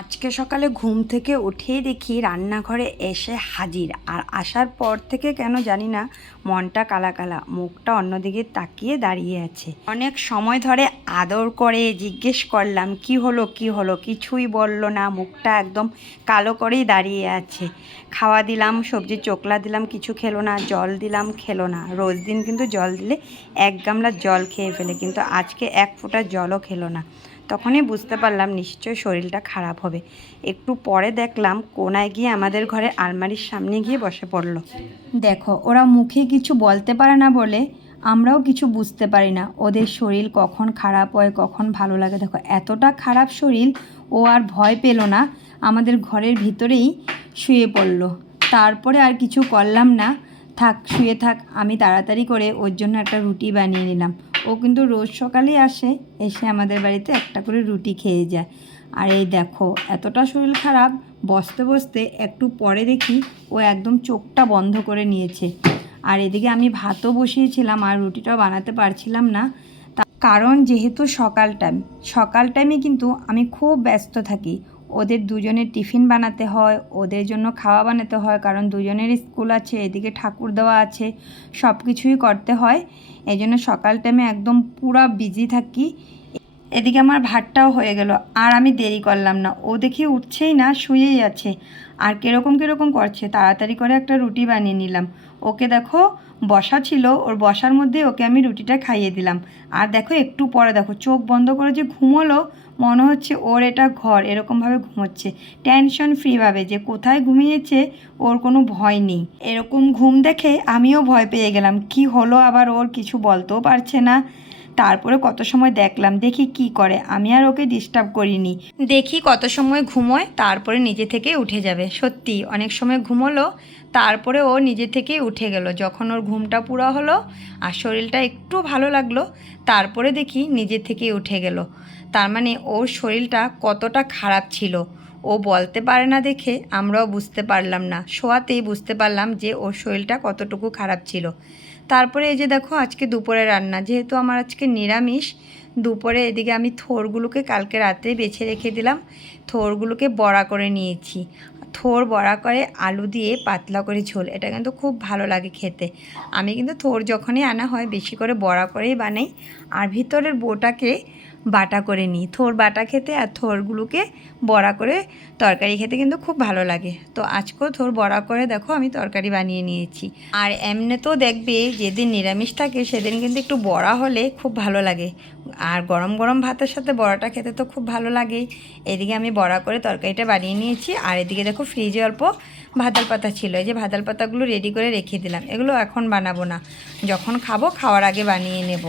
আজকে সকালে ঘুম থেকে উঠেই দেখি রান্নাঘরে এসে হাজির। আর আসার পর থেকে কেন জানি না মনটা কালা কালা মুখটা অন্যদিকে তাকিয়ে দাঁড়িয়ে আছে। অনেক সময় ধরে আদর করে জিজ্ঞেস করলাম, কি হলো কি হলো? কিছুই বলল না, মুখটা একদম কালো করেই দাঁড়িয়ে আছে। খাওয়া দিলাম, সবজি চোকলা দিলাম, কিছু খেলো না, জল দিলাম, খেলো না। রোজ দিন কিন্তু জল দিলে এক গামলা জল খেয়ে ফেলে, কিন্তু আজকে এক ফোঁটা জলও খেলো না। তখনই বুঝতে পারলাম নিশ্চয়ই শরীরটা খারাপ হবে। একটু পরে দেখলাম কোনায় গিয়ে আমাদের ঘরে আলমারির সামনে গিয়ে বসে পড়ল। দেখো, ওরা মুখে কিছু বলতে পারে না বলে আমরাও কিছু বুঝতে পারি না। ওদের শরীর কখন খারাপ হয়, কখন ভালো লাগে। দেখো, এতটা খারাপ শরীর ও আর ভয় পেল না। আমাদের ঘরের ভিতরেই শুয়ে পড়ল। তারপরে আর কিছু করলাম না। থাক, শুয়ে থাক, আমি তাড়াতাড়ি করে ওর জন্য একটা রুটি বানিয়ে নিলাম। ও কিন্তু রোজ সকালেই আসে, এসে আমাদের বাড়িতে একটা করে রুটি খেয়ে যায়। আর এই দেখো, এতটা শরীর খারাপ, বসতে বসতে একটু পরে দেখি ও একদম চোখটা বন্ধ করে নিয়েছে। আর এদিকে আমি ভাতও বসিয়েছিলাম, আর রুটিটাও বানাতে পারছিলাম না। কারণ যেহেতু সকাল টাইম সকাল টাইমে কিন্তু আমি খুব ব্যস্ত থাকি। ওদের দুজনের টিফিন বানাতে হয়, ওদের জন্য খাওয়া বানাতে হয়, কারণ দুজনের স্কুল আছে, এদিকে ঠাকুর দেওয়া আছে সব কিছুই করতে হয়। এই জন্য সকাল টাইমে একদম পুরা বিজি থাকি। এদিকে আমার ভাতটাও হয়ে গেল, আর আমি দেরি করলাম না। ও দেখি উঠছেই না, শুয়েই আছে। আর কীরকম কীরকম করছে, তাড়াতাড়ি করে একটা রুটি বানিয়ে নিলাম। ওকে দেখো, বসা ছিল, ওর বসার মধ্যে ওকে আমি রুটিটা খাইয়ে দিলাম। আর দেখো, একটু পরে দেখো, চোখ বন্ধ করে যে ঘুমোলো, মনে হচ্ছে ওর এটা ঘর, এরকমভাবে ঘুমোচ্ছে। টেনশন ফ্রিভাবে যে কোথায় ঘুমিয়েছে, ওর কোনো ভয় নেই। এরকম ঘুম দেখে আমিও ভয় পেয়ে গেলাম। কি হলো আবার ওর কিছু বলতেও পারছে না। তারপরে কত সময় দেখলাম, দেখি কি করে। আমি আর ওকে ডিস্টার্ব করিনি। দেখি কত সময় ঘুমোয়, তারপরে নিজে থেকে উঠে যাবে। সত্যি, অনেক সময় ঘুমোলো, তারপরে ও নিজে থেকেই উঠে গেল। যখন ওর ঘুমটা পুরো হলো আর শরীরটা একটু ভালো লাগল, তারপরে দেখি নিজে থেকেই উঠে গেল। তার মানে ওর শরীরটা কতটা খারাপ ছিল। ও বলতে পারে না দেখে, আমরাও বুঝতে পারলাম না। শোয়াতেই বুঝতে পারলাম যে ওর শরীরটা কতটুকু খারাপ ছিল। তারপরে এই যে দেখো আজকে দুপুরে রান্না যেহেতু আমার আজকে নিরামিষ দুপুরে এদিকে আমি থোরগুলোকে কালকে রাতে বেছে রেখে দিলাম। থোরগুলোকে বড়া করে নিয়েছি। থোর বড়া করে আলু দিয়ে পাতলা করে ঝোল, এটা কিন্তু খুব ভালো লাগে খেতে। আমি কিন্তু থোর যখনই আনা হয় বেশি করে বড়া করেই বানাই। আর ভিতরের বোটাকে বাটা করে নিই। থোর বাটা খেতে আর থোরগুলোকে বড়া করে তরকারি খেতে কিন্তু খুব ভালো লাগে। তো আজকেও থোর বড়া করে দেখো আমি তরকারি বানিয়ে নিয়েছি। আর এমনি তো দেখবে যেদিন নিরামিষ থাকে সেদিন কিন্তু একটু বড়া হলে খুব ভালো লাগে। আর গরম গরম ভাতের সাথে বড়াটা খেতে তো খুব ভালো লাগেই। এদিকে আমি বড়া করে তরকারিটা বানিয়ে নিয়েছি, আর এদিকে দেখো ফ্রিজে অল্প ভাতাল পাতা ছিল। এই যে ভাতাল পাতাগুলো রেডি করে রেখে দিলাম, এগুলো এখন বানাবো না। যখন খাব খাওয়ার আগে বানিয়ে নেব।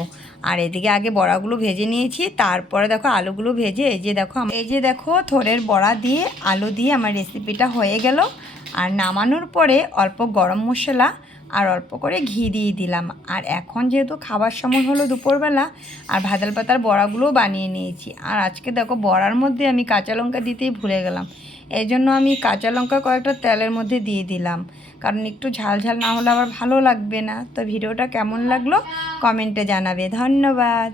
আর এদিকে আগে বড়াগুলো ভেজে নিয়েছি, তারপরে দেখো আলুগুলো ভেজে, এই যে দেখো এই যে দেখো থোরের বড়া দিয়ে আলু দিয়ে আমার রেসিপিটা হয়ে গেল। আর নামানোর পরে অল্প গরম মশলা আর অল্প করে ঘি দিয়ে দিলাম। আর এখন যেহেতু খাবার সময় হলো দুপুরবেলা, আর ভাদাল পাতার বড়াগুলোও বানিয়ে নিয়েছি। আর আজকে দেখো বড়ার মধ্যে আমি কাঁচা লঙ্কা দিতেই ভুলে গেলাম। এই জন্য আমি কাঁচা লঙ্কা কয়েকটা তেলের মধ্যে দিয়ে দিলাম। কারণ একটু ঝাল ঝাল না হলে আবার ভালো লাগবে না। তো ভিডিওটা কেমন লাগল? কমেন্টে জানাবে। ধন্যবাদ।